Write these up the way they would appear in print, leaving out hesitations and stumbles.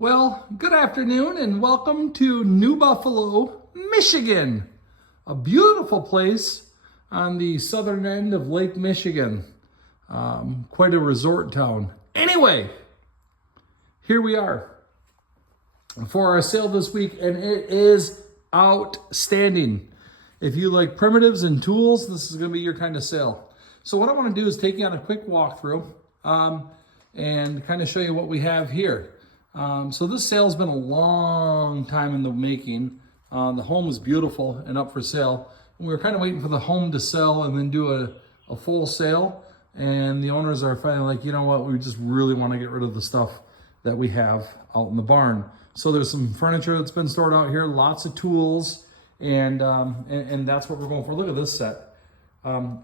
Well, good afternoon and welcome to New Buffalo, Michigan. A beautiful place on the southern end of Lake Michigan. Quite a resort town. Anyway, here we are for our sale this week, and it is outstanding. If you like primitives and tools, this is going to be your kind of sale. So what I want to do is take you on a quick walkthrough and kind of show you what we have here. So this sale's been a long time in the making. The home is beautiful and up for sale. And we were kind of waiting for the home to sell and then do a full sale. And the owners are finally like, you know what, we just really want to get rid of the stuff that we have out in the barn. So there's some furniture that's been stored out here, lots of tools, and that's what we're going for. Look at this set.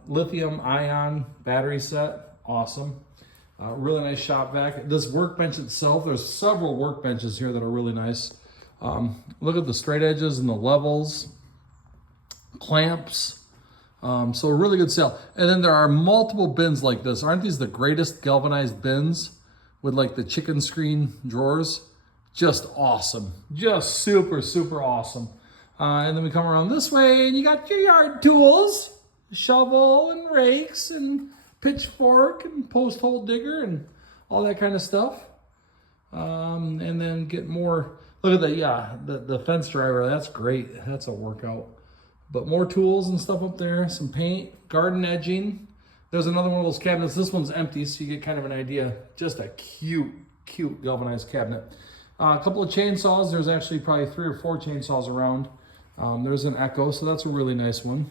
Lithium ion battery set, awesome. Really nice shop vac. This workbench itself, there's several workbenches here that are really nice. Look at the straight edges and the levels, clamps. So a really good sale. And then there are multiple bins like this. Aren't these the greatest galvanized bins with like the chicken screen drawers? Just awesome. Just super, super awesome. And then we come around this way and you got your yard tools, shovel and rakes and pitchfork and post hole digger and all that kind of stuff. And then get more, look at the fence driver. That's great. That's a workout. But more tools and stuff up there, some paint, garden edging. There's another one of those cabinets. This one's empty, so you get kind of an idea. Just a cute, cute galvanized cabinet. A couple of chainsaws. There's actually probably 3 or 4 chainsaws around. There's an Echo, so that's a really nice one.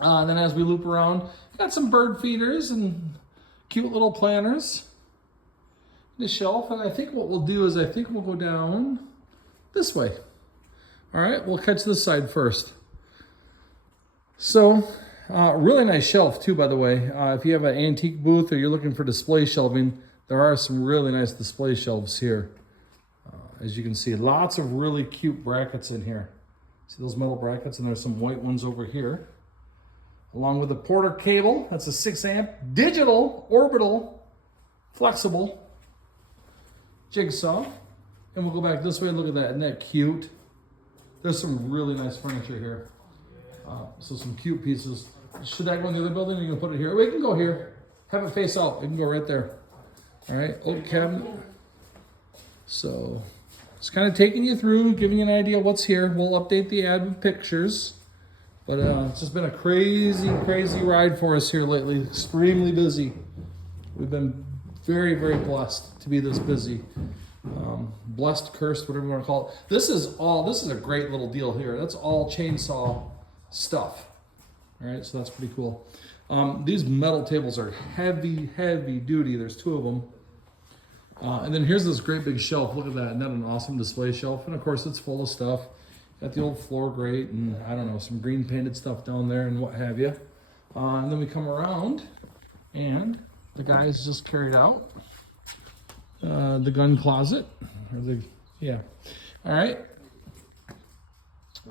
And then as we loop around, got some bird feeders and cute little planters. The shelf, and I think what we'll do is I think we'll go down this way. All right, we'll catch this side first. So, really nice shelf too, by the way. If you have an antique booth or you're looking for display shelving, there are some really nice display shelves here. As you can see, lots of really cute brackets in here. See those metal brackets? And there's some white ones over here. Along with the Porter cable, that's a 6 amp, digital, orbital, flexible jigsaw. And we'll go back this way and look at that, isn't that cute? There's some really nice furniture here. So some cute pieces. Should that go in the other building or you can put it here? We can go here. Have it face out, it can go right there. All right, oak cabinet. So it's kind of taking you through, giving you an idea what's here. We'll update the ad with pictures. But it's just been a crazy, crazy ride for us here lately. Extremely busy. We've been very, very blessed to be this busy. Blessed, cursed, whatever you want to call it. This is a great little deal here. That's all chainsaw stuff. All right, so that's pretty cool. These metal tables are heavy, heavy duty. There's 2 of them. And then here's this great big shelf. Look at that. Isn't that an awesome display shelf? And of course, it's full of stuff. Got the old floor grate and I don't know, some green painted stuff down there and what have you. And then we come around and the guys just carried out the gun closet. All right.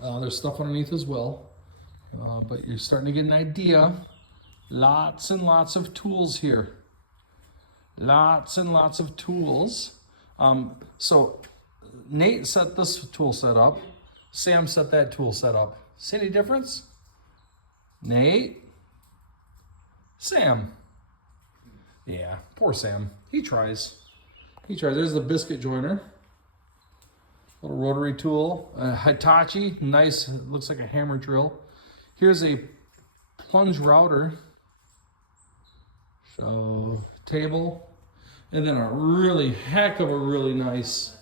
There's stuff underneath as well. But you're starting to get an idea. Lots and lots of tools here. Lots and lots of tools. So Nate set this tool set up. Sam set that tool set up. See any difference? Nate? Sam? Yeah, poor Sam. He tries. There's the biscuit joiner. Little rotary tool. Hitachi, nice, looks like a hammer drill. Here's a plunge router. So, table. And then a really nice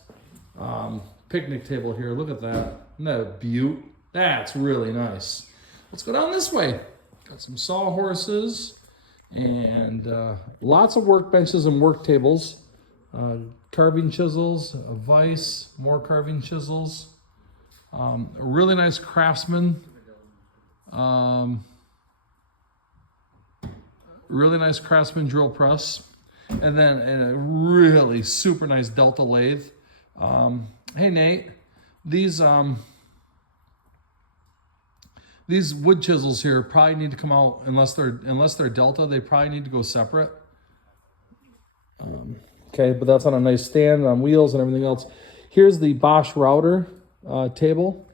picnic table here. Look at that. Isn't that a beaut? That's really nice. Let's go down this way. Got some sawhorses and lots of workbenches and work tables. Carving chisels, a vise, more carving chisels. A really nice Craftsman. Really nice Craftsman drill press. And then a really super nice Delta lathe. Hey Nate, these wood chisels here probably need to come out unless they're Delta. They probably need to go separate. Okay, but that's on a nice stand on wheels and everything else. Here's the Bosch router table.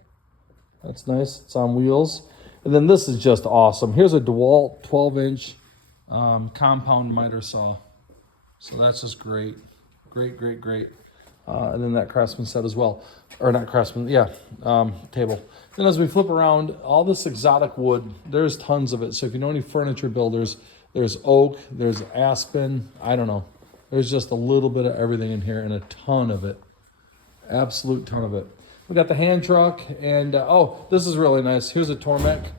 That's nice. It's on wheels. And then this is just awesome. Here's a DeWalt 12-inch compound miter saw. So that's just great. Great, great, great. And then that Craftsman set as well. Or not Craftsman, yeah, table. Then as we flip around, all this exotic wood, there's tons of it. So if you know any furniture builders, there's oak, there's aspen, I don't know. There's just a little bit of everything in here and a ton of it. Absolute ton of it. We got the hand truck and, oh, this is really nice. Here's a Tormek.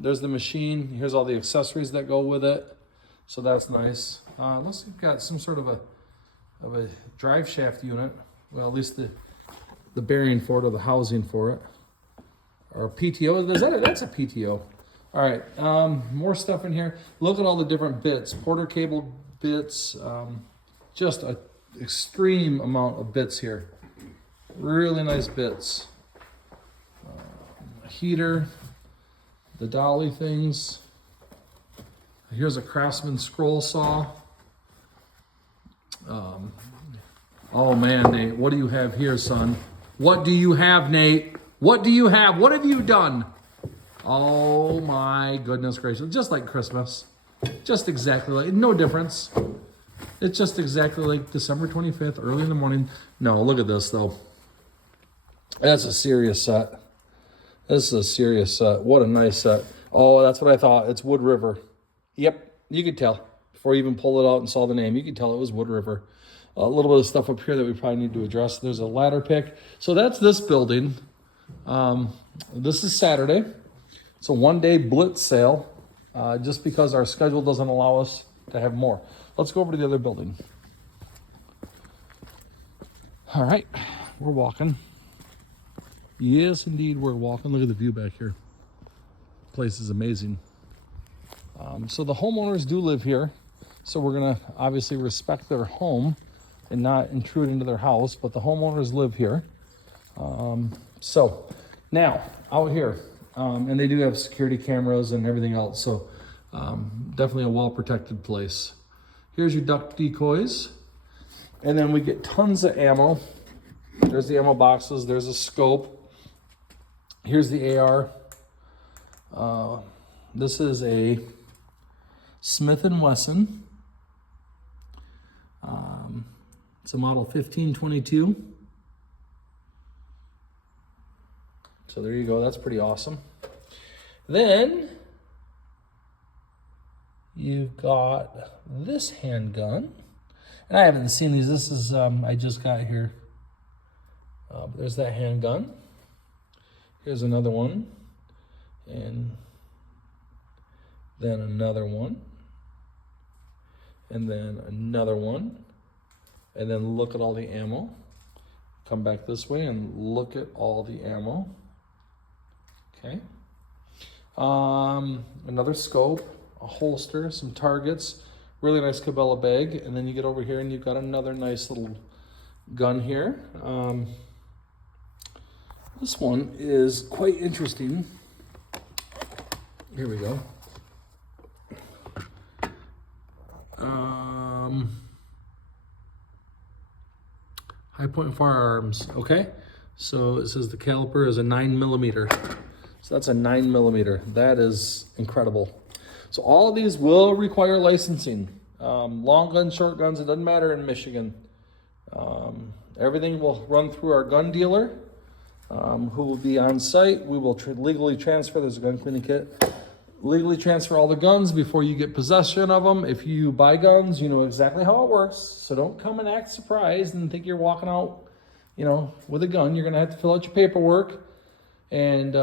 There's the machine. Here's all the accessories that go with it. So that's nice. Unless you've got some sort of a drive shaft unit. Well, at least the bearing for it or the housing for it. Or a PTO. That's a PTO. All right. More stuff in here. Look at all the different bits. Porter cable bits. Just an extreme amount of bits here. Really nice bits. Heater. The dolly things. Here's a Craftsman scroll saw. Oh man, Nate, what do you have here, son? What do you have, Nate? What do you have? What have you done? Oh my goodness gracious. Just like Christmas. Just exactly like, no difference. It's just exactly like December 25th, early in the morning. No, look at this though. That's a serious set. This is a serious set. What a nice set. Oh, that's what I thought. It's Wood River. Yep, you could tell. Before you even pulled it out and saw the name, you could tell it was Wood River. A little bit of stuff up here that we probably need to address. There's a ladder pick. So that's this building. This is Saturday. It's a one-day blitz sale, just because our schedule doesn't allow us to have more. Let's go over to the other building. All right, we're walking. Yes, indeed, we're walking. Look at the view back here. The place is amazing. So the homeowners do live here. So we're gonna obviously respect their home and not intrude into their house, but the homeowners live here. So now out here, and they do have security cameras and everything else. So definitely a well-protected place. Here's your duck decoys. And then we get tons of ammo. There's the ammo boxes. There's a scope. Here's the AR. This is a Smith & Wesson. It's a model 1522. So there you go. That's pretty awesome. Then you've got this handgun. And I haven't seen these. This is, I just got here. But there's that handgun. Here's another one. And then another one. And then another one. And then look at all the ammo. Come back this way and look at all the ammo. Okay. Another scope, a holster, some targets, really nice Cabela bag. And then you get over here and you've got another nice little gun here. This one is quite interesting. Here we go. High Point Firearms, okay? So it says the caliper is a 9mm. So that's a 9mm. That is incredible. So all of these will require licensing. Long guns, short guns, it doesn't matter in Michigan. Everything will run through our gun dealer, who will be on site. We will legally transfer, there's a gun cleaning kit, legally transfer all the guns before you get possession of them. If you buy guns, you know exactly how it works. So don't come and act surprised and think you're walking out, you know, with a gun. You're gonna have to fill out your paperwork. And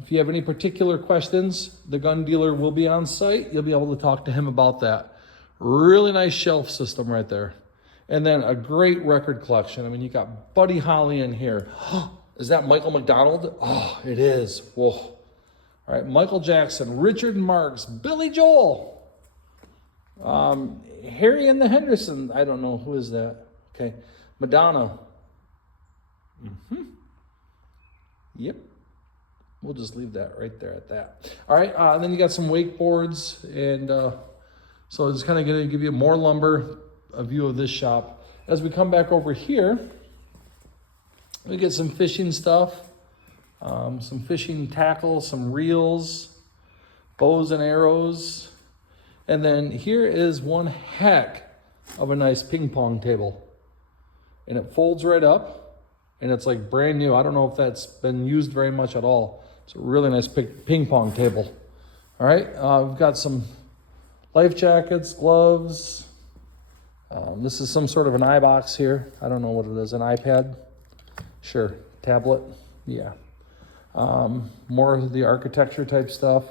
if you have any particular questions, the gun dealer will be on site. You'll be able to talk to him about that. Really nice shelf system right there. And then a great record collection. I mean, you got Buddy Holly in here. Is that Michael McDonald? Oh, it is. Whoa. All right, Michael Jackson, Richard Marx, Billy Joel, Harry and the Henderson. I don't know, who is that? Okay, Madonna. Yep. We'll just leave that right there at that. All right, then you got some wakeboards, and so it's kind of going to give you more lumber. a view of this shop. As we come back over here, we get some fishing stuff, some fishing tackle, some reels, bows and arrows. And then here is one heck of a nice ping pong table. And it folds right up, and it's like brand new. I don't know if that's been used very much at all. It's a really nice ping pong table. All right, we've got some life jackets, gloves. This is some sort of an iBox here. I don't know what it is, an iPad? Sure, tablet, yeah. More of the architecture type stuff.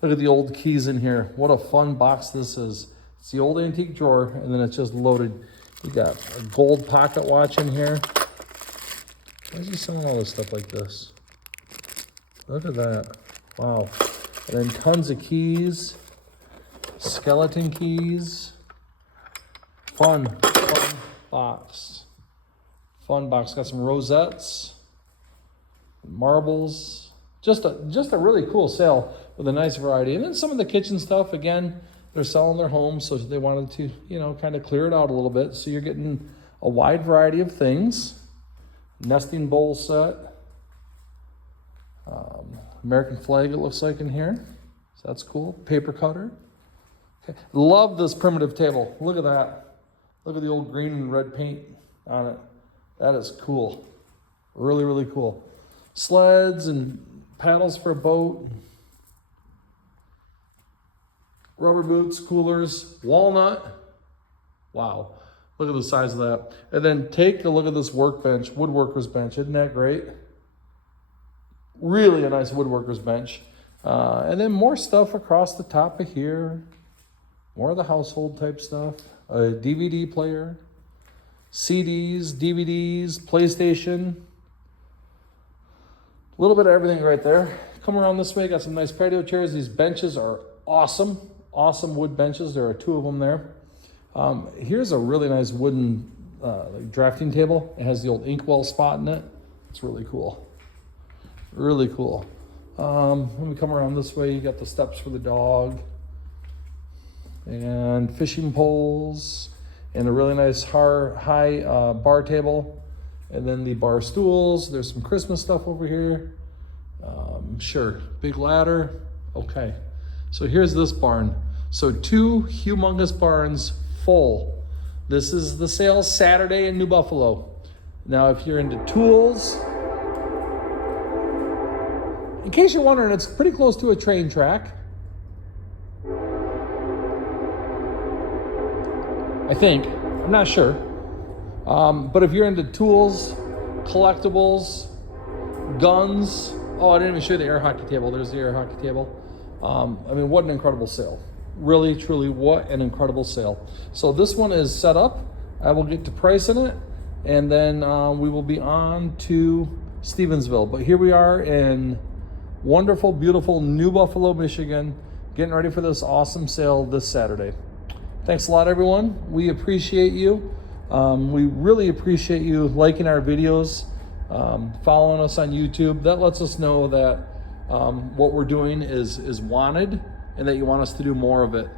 Look at the old keys in here. What a fun box this is. It's the old antique drawer, and then it's just loaded. You got a gold pocket watch in here. Why is he selling all this stuff like this? Look at that. Wow. And then tons of keys. Skeleton keys. Fun box. Fun box. Got some rosettes. Marbles. Just a really cool sale with a nice variety. And then some of the kitchen stuff, again, they're selling their homes, so they wanted to, you know, kind of clear it out a little bit. So you're getting a wide variety of things. Nesting bowl set. American flag, it looks like in here. So that's cool. Paper cutter. Okay. Love this primitive table. Look at that. Look at the old green and red paint on it. That is cool. Really, really cool. Sleds and paddles for a boat. Rubber boots, coolers, walnut. Wow, look at the size of that. And then take a look at this workbench, woodworker's bench. Isn't that great? Really a nice woodworker's bench. And then more stuff across the top of here. More of the household type stuff. A DVD player, CDs, DVDs, PlayStation. A little bit of everything right there. Come around this way, got some nice patio chairs. These benches are awesome. Awesome wood benches. There are 2 of them there. Here's a really nice wooden drafting table. It has the old inkwell spot in it. It's really cool. Really cool. When we come around this way, you got the steps for the dog. And fishing poles. And a really nice high bar table. And then the bar stools. There's some Christmas stuff over here. Sure, big ladder. Okay. So here's this barn. So 2 humongous barns full. This is the sale Saturday in New Buffalo. Now, if you're into tools, in case you're wondering, it's pretty close to a train track. I think. I'm not sure. But if you're into tools, collectibles, guns. Oh, I didn't even show you the air hockey table. There's the air hockey table. I mean, what an incredible sale. Really, truly, what an incredible sale. So this one is set up. I will get to pricing it, and then we will be on to Stevensville. But here we are in wonderful, beautiful New Buffalo, Michigan, getting ready for this awesome sale this Saturday. Thanks a lot, everyone. We appreciate you. We really appreciate you liking our videos, following us on YouTube. That lets us know that what we're doing is wanted and that you want us to do more of it.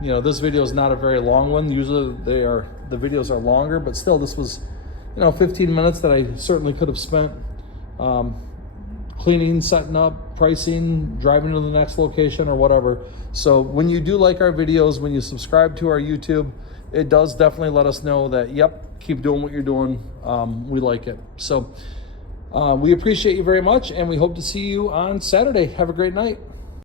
You know, this video is not a very long one. Usually the videos are longer, but still this was, 15 minutes that I certainly could have spent cleaning, setting up, pricing, driving to the next location or whatever. So when you do like our videos, when you subscribe to our YouTube, it does definitely let us know that, yep, keep doing what you're doing. We like it. So we appreciate you very much, and we hope to see you on Saturday. Have a great night.